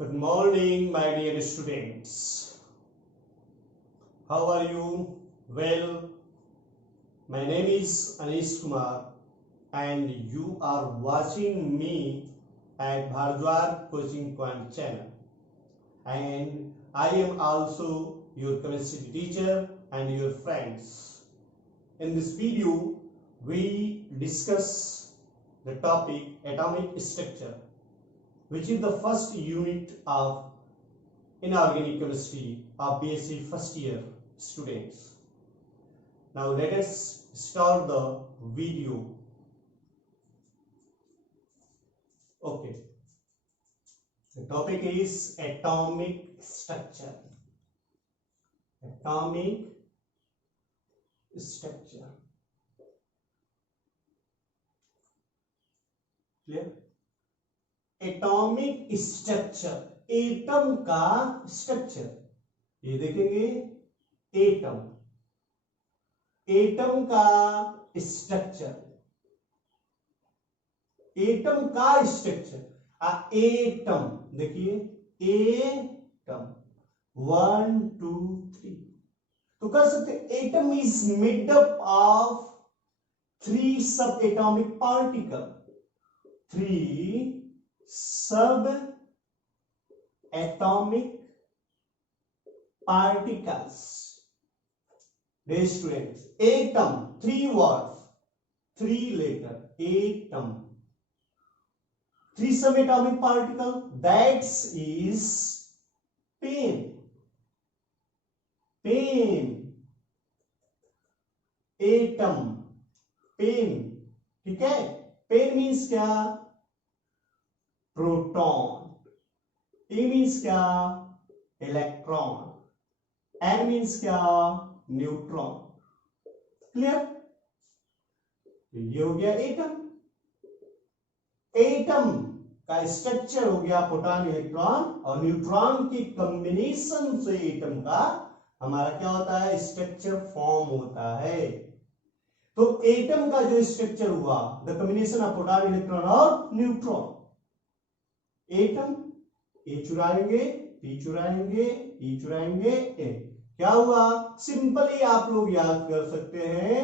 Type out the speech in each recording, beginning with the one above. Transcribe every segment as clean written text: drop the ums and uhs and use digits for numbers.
Good morning, my dear students. How are you? Well, my name is Anish Kumar and you are watching me at Bhardwaj Coaching Point channel. And I am also your chemistry teacher and your friends. In this video, we discuss the topic atomic structure, which is the first unit of inorganic chemistry of BSc first year students. Now let us start the video. Okay, the topic is atomic structure. Atomic structure. Clear? Atomic structure, atom का structure, ये देखेंगे atom, atom का structure, atom का structure, atom देखिए atom 1 2 3 तो कह सकते atom is made up of 3 सब एटॉमिक पार्टिकल, 3 सब atomic particles. Dear students, atom, 3 words, 3 letter, atom, 3 subatomic particle, that is pen, pen, atom, pen, ठीक है. पेन मीन्स क्या? प्रोटॉन, E मीन्स क्या? इलेक्ट्रॉन, N मीन्स क्या? Neutron. Clear? ये हो गया एटम. एटम का स्ट्रक्चर हो गया प्रोटॉन इलेक्ट्रॉन और न्यूट्रॉन की कॉम्बिनेशन से एटम का हमारा क्या होता है? स्ट्रक्चर फॉर्म होता है. तो एटम का जो स्ट्रक्चर हुआ, the combination of proton electron और न्यूट्रॉन. एटम ए चुराएंगे, पी चुराएंगे, ई चुराएंगे, ए. क्या हुआ? सिंपली आप लोग याद कर सकते हैं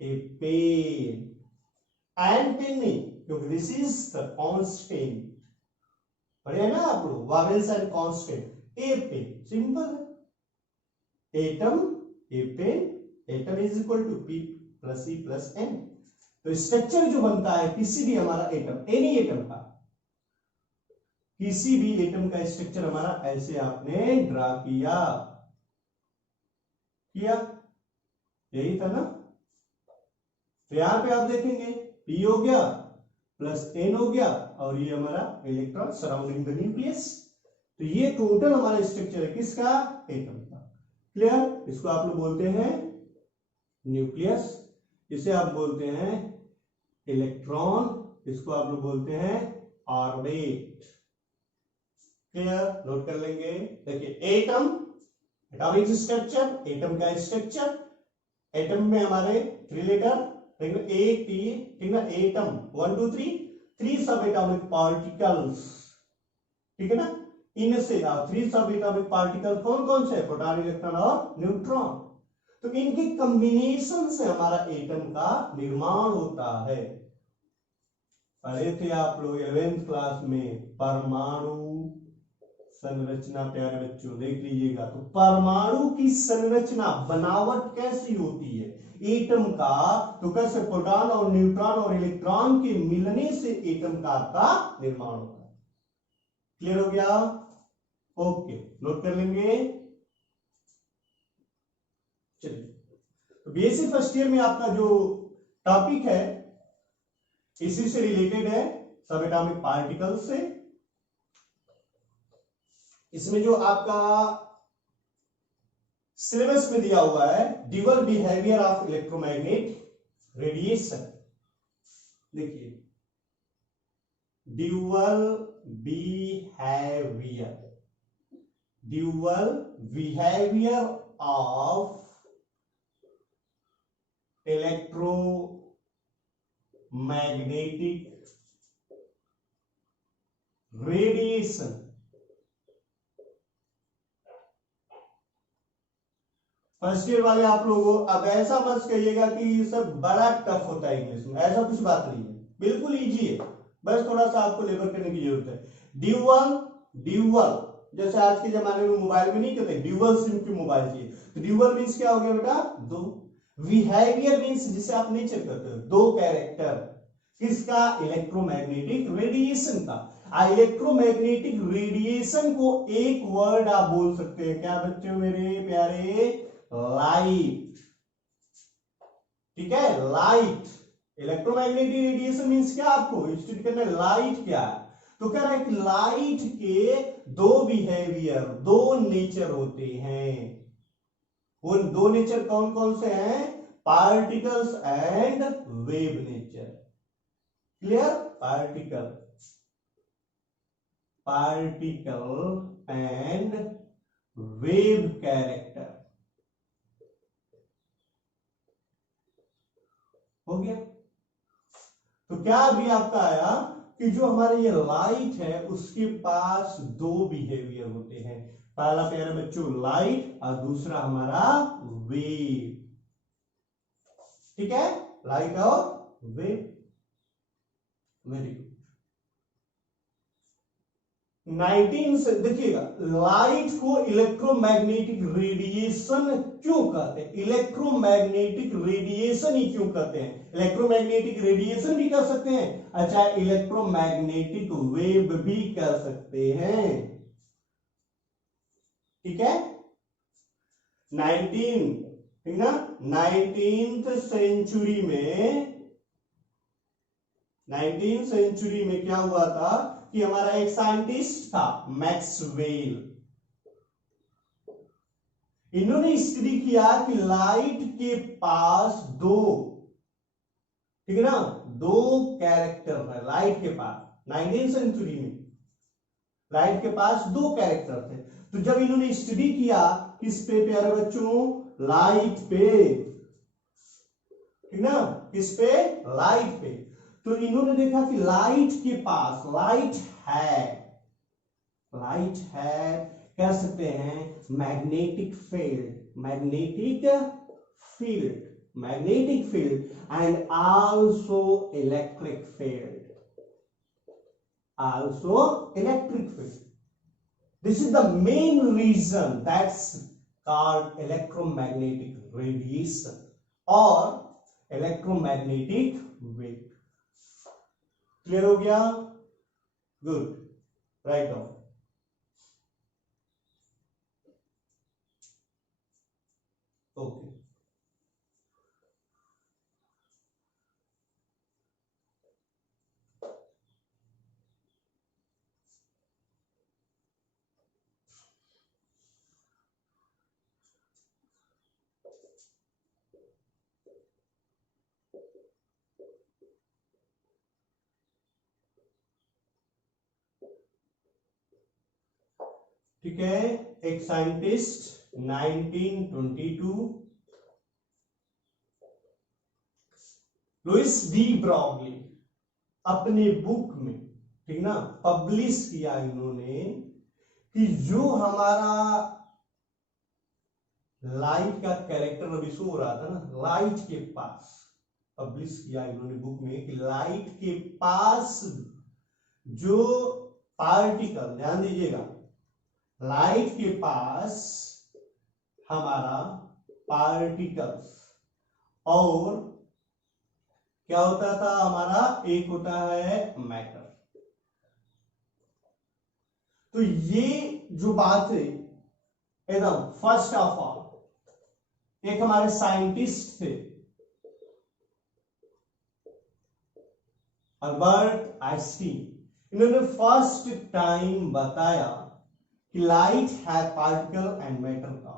ए पेन. एंड पेन नहीं, क्योंकि दिस इज द कांस्टेंट. पढ़े ना आप लोग vowels and consonant. A pen simple है. Atom a pen, atom is equal to P plus E plus N. तो स्ट्रक्चर जो बनता है किसी भी हमारा एटम, एनी एटम का, किसी भी एटम का स्ट्रक्चर हमारा ऐसे आपने ड्रा किया, यही था ना. तो यहां पे आप देखेंगे P हो गया प्लस N हो गया और ये हमारा इलेक्ट्रॉन सराउंडिंग द न्यूक्लियस. तो ये टोटल हमारा स्ट्रक्चर है किसका? एटम का. क्लियर? इसको आप लोग बोलते हैं न्यूक्लियस, इसे आप बोलते हैं इलेक्ट्रॉन, इसको आप लोग बोलते हैं ऑर्बिट. क्लियर? नोट कर लेंगे. देखिए एटम, एटॉमिक स्ट्रक्चर, एटम का स्ट्रक्चर. एटम में हमारे 3 लेटर ए टी, ठीक ना. एटम 1 2 3 सब एटॉमिक पार्टिकल्स, ठीक है ना. इनसे 3 सब एटॉमिक पार्टिकल कौन कौन से? प्रोटॉन इलेक्ट्रॉन और न्यूट्रॉन. तो इनके कॉम्बिनेशन से हमारा एटम का निर्माण होता है. पढ़े थे आप लोग 11th क्लास में परमाणु संरचना. प्यारे बच्चों देख लीजिएगा. तो परमाणु की संरचना, बनावट कैसी होती है एटम का? तो कैसे प्रोटॉन और न्यूट्रॉन और इलेक्ट्रॉन के मिलने से एटम का आपका निर्माण होता है. क्लियर हो गया? ओके, नोट कर लेंगे. चलिए, तो बीएससी फर्स्ट ईयर में आपका जो टॉपिक है इसी से रिलेटेड है, सब एटॉमिक पार्टिकल से. इसमें जो आपका सिलेबस में दिया हुआ है dual behaviour of electromagnet radiation. देखिए dual behaviour, dual behaviour of electromagnetic radiation. First year वाले आप लोगों, अब ऐसा मत कहिएगा कि ये सब बड़ा टफ होता है इंग्लिश में, ऐसा कुछ बात नहीं है, बिल्कुल इजी है, बस थोड़ा सा आपको लेबर करने की जरूरत है। ड्यूअल, ड्यूअल जैसे आज के जमाने में मोबाइल में नहीं कहते ड्यूअल सिम की मोबाइल चाहिए, तो ड्यूअल मीन्स क्या हो गया बेटा, दो। बिहेवियर मीन्स जिसे आप नेचर करते हो, दो कैरेक्टर, किसका, इलेक्ट्रोमैग्नेटिक रेडिएशन का। इलेक्ट्रोमैग्नेटिक रेडिएशन को एक वर्ड आप बोल सकते हैं, क्या बच्चों मेरे प्यारे, लाइट। ठीक है, लाइट। इलेक्ट्रोमैग्नेटिक रेडिएशन मींस क्या, आपको स्टडी करना है लाइट क्या है। तो कह रहा है कि लाइट के दो बिहेवियर, दो नेचर होते हैं। वो दो नेचर कौन कौन से हैं, particles and wave nature. Clear, particle, particle and wave character, हो गया। तो क्या अभी आपका आया कि जो हमारे ये लाइट है उसके पास दो बिहेवियर होते हैं, पहला प्यारे बच्चों लाइट और दूसरा हमारा वेव। ठीक है, लाइट और वेव, वेरी गुड। 19 से देखिएगा, लाइट को इलेक्ट्रोमैग्नेटिक रेडिएशन क्यों कहते हैं, इलेक्ट्रोमैग्नेटिक रेडिएशन ही क्यों कहते हैं, इलेक्ट्रोमैग्नेटिक रेडिएशन भी कह सकते हैं, अच्छा इलेक्ट्रोमैग्नेटिक वेव भी कह सकते हैं। ठीक है, 19, ठीक ना, 19th सेंचुरी में, 19th सेंचुरी में क्या हुआ था कि हमारा एक साइंटिस्ट था मैक्सवेल, इन्होंने स्टडी किया कि लाइट के पास दो, ठीक है ना, दो कैरेक्टर है लाइट के पास। 19th सेंचुरी में लाइट के पास दो कैरेक्टर थे, तो जब इन्होंने स्टडी किया किस पे प्यारे बच्चों, लाइट पे, ठीक ना, किस पे, लाइट पे, तो इन्होंने देखा कि लाइट के पास, लाइट है, लाइट है, कह सकते हैं magnetic field, magnetic field, magnetic field and also electric field, also electric field. This is the main reason that's called electromagnetic radiation or electromagnetic wave. Clear हो गया, गुड, राइट डाउन। ओके, ठीक है, एक scientist 1922 Louis de Broglie अपने book में, ठीक ना, publish किया इन्होंने कि जो हमारा लाइट का कैरेक्टर अभी शो हो रहा था ना, लाइट के पास, पब्लिश किया इन्होंने बुक में कि लाइट के पास जो पार्टिकल, ध्यान दीजिएगा, लाइट के पास हमारा पार्टिकल्स और क्या होता था हमारा, एक होता है मैटर। तो ये जो बात है एकदम फर्स्ट ऑफ ऑल एक हमारे साइंटिस्ट थे अल्बर्ट आइंस्टीन, इन्होंने फर्स्ट टाइम बताया कि लाइट है पार्टिकल एंड मैटर का।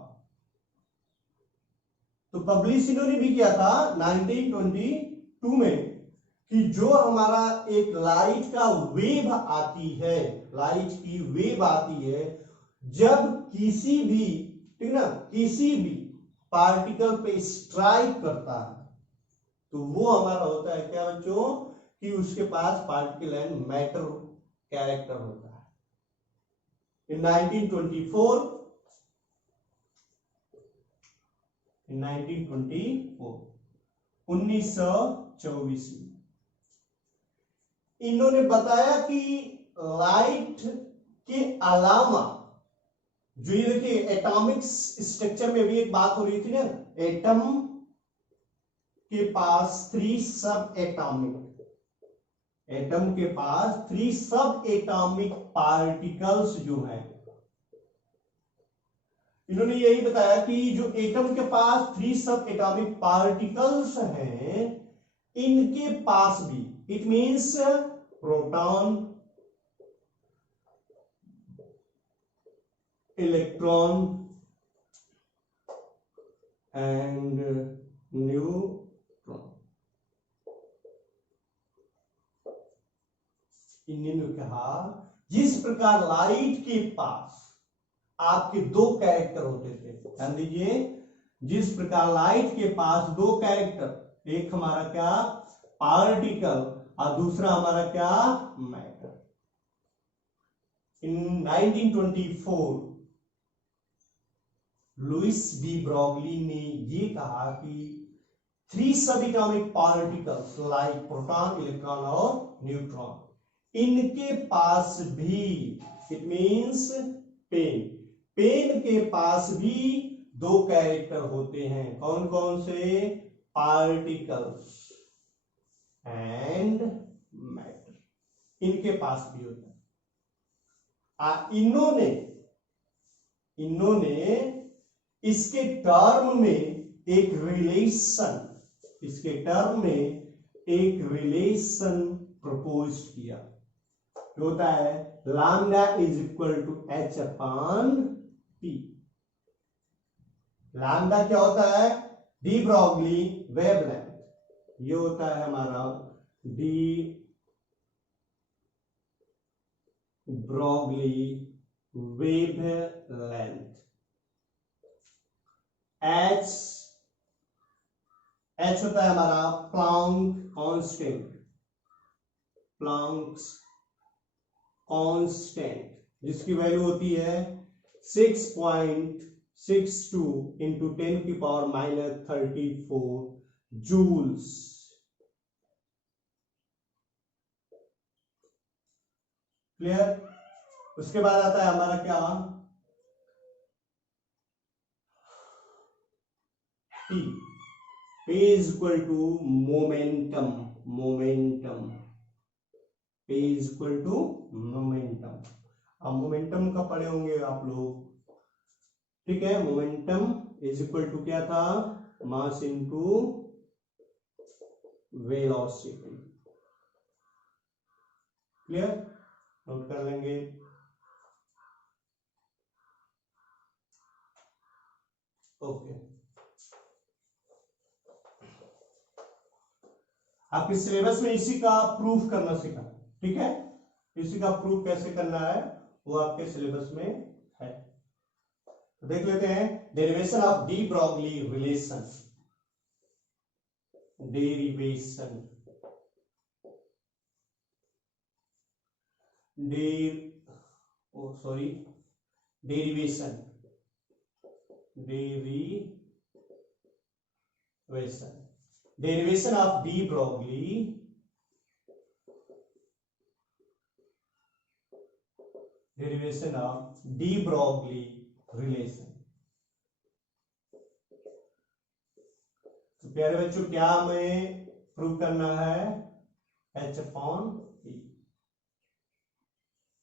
तो पब्लिश इन्होंने भी किया था 1922 में कि जो हमारा एक लाइट का वेव आती है, लाइट की वेव आती है, जब किसी भी, ठीक ना, किसी भी पार्टिकल पे स्ट्राइक करता है तो वो हमारा होता है क्या बच्चों, कि उसके पास पार्टिकल एंड मैटर कैरेक्टर होता है। In 1924 इन 1924 1924 में इन्होंने बताया कि लाइट के अलावा जो ये देखिए एटॉमिक स्ट्रक्चर में भी एक बात हो रही थी ना, एटम के पास 3 सब एटॉमिक, एटम के पास 3 सब एटॉमिक पार्टिकल्स जो हैं, इन्होंने यही बताया कि जो एटम के पास 3 सब एटॉमिक पार्टिकल्स हैं, इनके पास भी, it means proton, electron and neutron, इन्होंने कहा जिस प्रकार लाइट के पास आपके 2 कैरेक्टर होते थे, ध्यान दीजिए, जिस प्रकार लाइट के पास 2 कैरेक्टर, एक हमारा क्या पार्टिकल और दूसरा हमारा क्या मैटर। इन 1924 लुइस डी ब्रॉगली ने ये कहा कि 3 सब atomic particles like proton, electron और न्यूट्रॉन, इनके पास भी, इट मींस पेन, पेन के पास भी 2 कैरेक्टर होते हैं, कौन कौन से, पार्टिकल्स एंड मैटर, इनके पास भी होता है। इन्होंने इसके टर्म में एक रिलेशन, इसके टर्म में एक रिलेशन प्रपोज किया, जो होता है lambda is equal to h upon p. Lambda क्या होता है, डी ब्रॉगली वेवलेंथ, ये होता है हमारा डी ब्रॉगली वेवलेंथ। एच होता है हमारा प्लैंक कांस्टेंट, प्लैंक्स कांस्टेंट, जिसकी वैल्यू होती है 6.62 इंटू 10⁻⁻34 जूल्स। क्लियर। उसके बाद आता है हमारा क्या, P is equal to momentum, momentum, P is equal to momentum. अब मोमेंटम का पढ़े होंगे आप लोग, ठीक है। मोमेंटम इज इक्वल टू क्या था, मास इनटू वेलोसिटी। क्लियर, नोट कर लेंगे। ओके, आपके सिलेबस में इसी का प्रूफ करना सीखा, ठीक है। इसी का प्रूफ कैसे करना है वो आपके सिलेबस में है। तो देख लेते हैं, derivation of de Broglie relation, derivation, derivation, derivation of de Broglie, derivation of de Broglie relation. तो प्यारे बच्चों, क्या हमें प्रूव करना है, H upon P,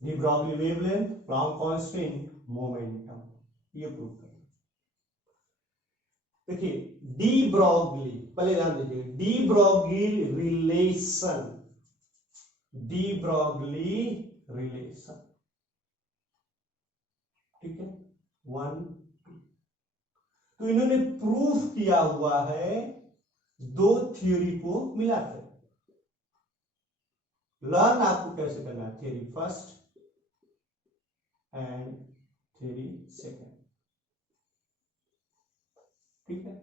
de Broglie wavelength, Planck constant, momentum, ये प्रूव करना। देखिए डी ब्रॉगली, पहले ध्यान दीजिए, de Broglie relation, de Broglie relation, ठीक है, 1 2। तो इन्होंने प्रूफ किया हुआ है 2 थ्योरी को मिलाकर। लर्न आपको कैसे करना है, theory first and theory second, ठीक है।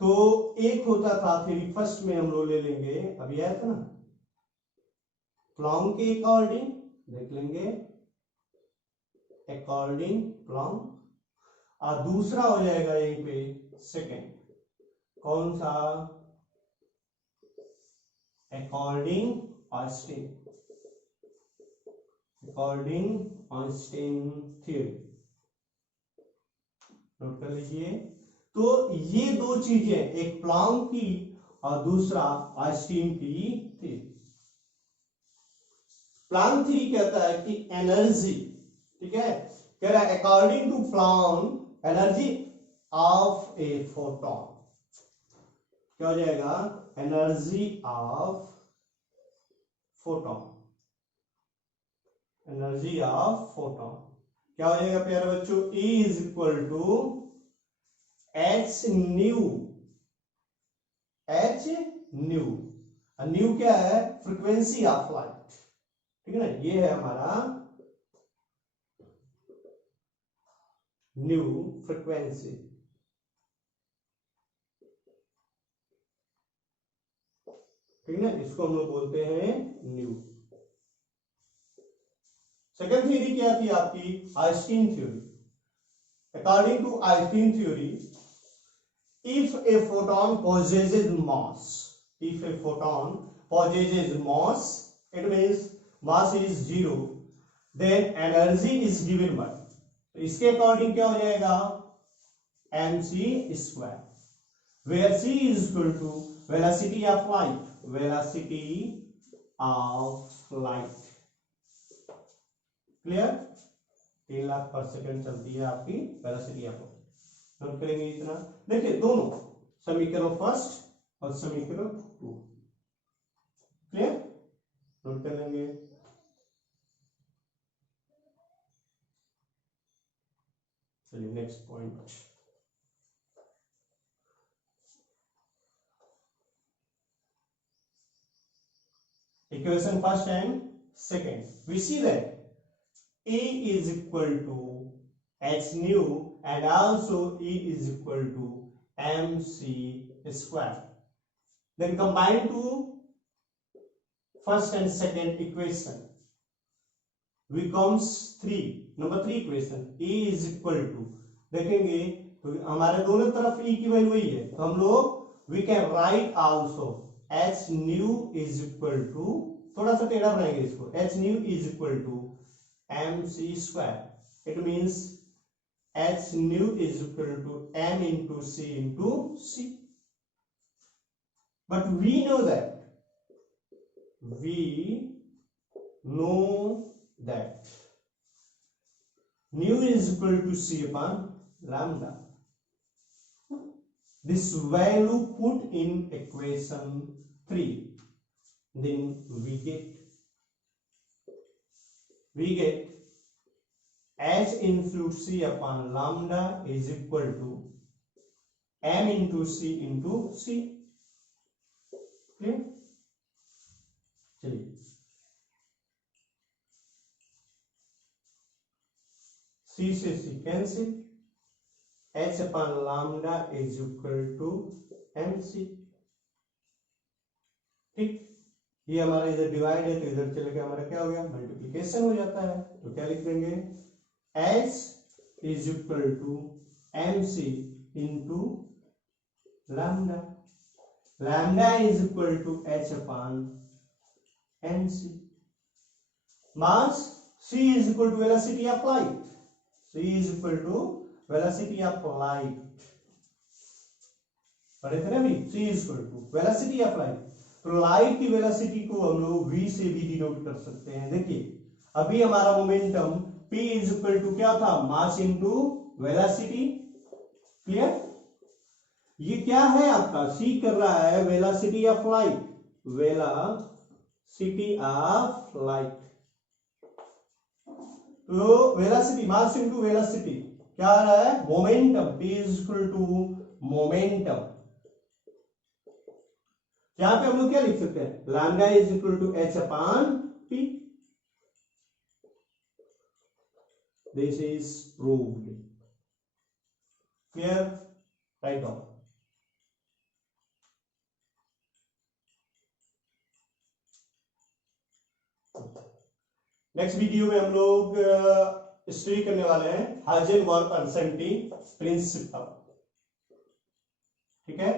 तो एक होता था थ्योरी फर्स्ट में, हम लोग ले लेंगे, अभी आया था ना प्लैंक के अकॉर्डिंग, देख लेंगे अकॉर्डिंग प्लॉन्क, और दूसरा हो जाएगा यहीं पे सेकेंड, कौन सा, according Austin, according Austin theory. Note कर लीजिए। तो ये दो चीजें, एक प्लॉन्क की और दूसरा ऑस्टिन की थ्योरी। प्लॉन्क थ्योरी कहता है कि एनर्जी, ठीक है, कह रहा है according to Planck energy of a photon, क्या हो जाएगा, energy of photon, energy of photon क्या हो जाएगा प्यारे बच्चों, E is equal to h nu, h nu, nu क्या है, फ्रीक्वेंसी ऑफ लाइट, ठीक है ना, ये है हमारा न्यू फ्रीक्वेंसी, ठीक है ना, इसको हम लोग बोलते हैं न्यू। सेकेंड थ्योरी क्या थी आपकी, Einstein theory. According to Einstein theory, if a photon possesses mass, if a photon possesses mass, it means mass is zero, then energy is given by, तो इसके अकॉर्डिंग क्या हो जाएगा, mc square, where c is equal to velocity of light, velocity of light, clear, 3 lakh पर second चलती है आपकी velocity of light. Note करेंगे इतना। देखिए दोनों समीकरण फर्स्ट और समीकरण 2, क्लियर, नोट कर लेंगे। चलिए next point, equation first and second, we see that E is equal to h nu and also E is equal to mc square. Then combine to first and second equation becomes 3, number 3 equation, E is equal to, देखेंगे तो हमारे दोनों तरफ E की value वही है, तो हम लोग we can write also h nu is equal to, थोड़ा सा टेढ़ा बनाएंगे इसको, h nu is equal to mc square, it means h nu is equal to m into c into c, but we know that nu is equal to c upon lambda, this value put in equation 3, then we get h into c upon lambda is equal to m into c into c, clear, चलिए c से c cancel, h upon lambda is equal to mc, ठीक, ये हमारा इधर divide है तो इधर चले गया, हमारा क्या हो गया, मल्टीप्लिकेशन हो जाता है, तो क्या लिख देंगे, h is equal to mc into lambda, lambda is equal to h upon mc, mass c is equal to velocity of light, c is equal to velocity of light, पढ़े थे ना अभी, c is equal to velocity of light, तो light की velocity को हम लोग v से भी डिनोट कर सकते हैं। देखिए अभी हमारा momentum p is equal to क्या था, मास इनटू वेलोसिटी, क्लियर, ये क्या है आपका, c कर रहा है velocity of light, velocity of light, तो वेलोसिटी मास इनटू वेलोसिटी क्या आ रहा है, momentum, p is equal to momentum, यहां पे हम लोग क्या लिख सकते हैं, lambda is equal to h upon p, this is proved, clear, right on. Next video में हम लोग स्टडी करने वाले हैं हाइजेनबर्ग अनसर्टेनिटी प्रिंसिपल। ठीक है,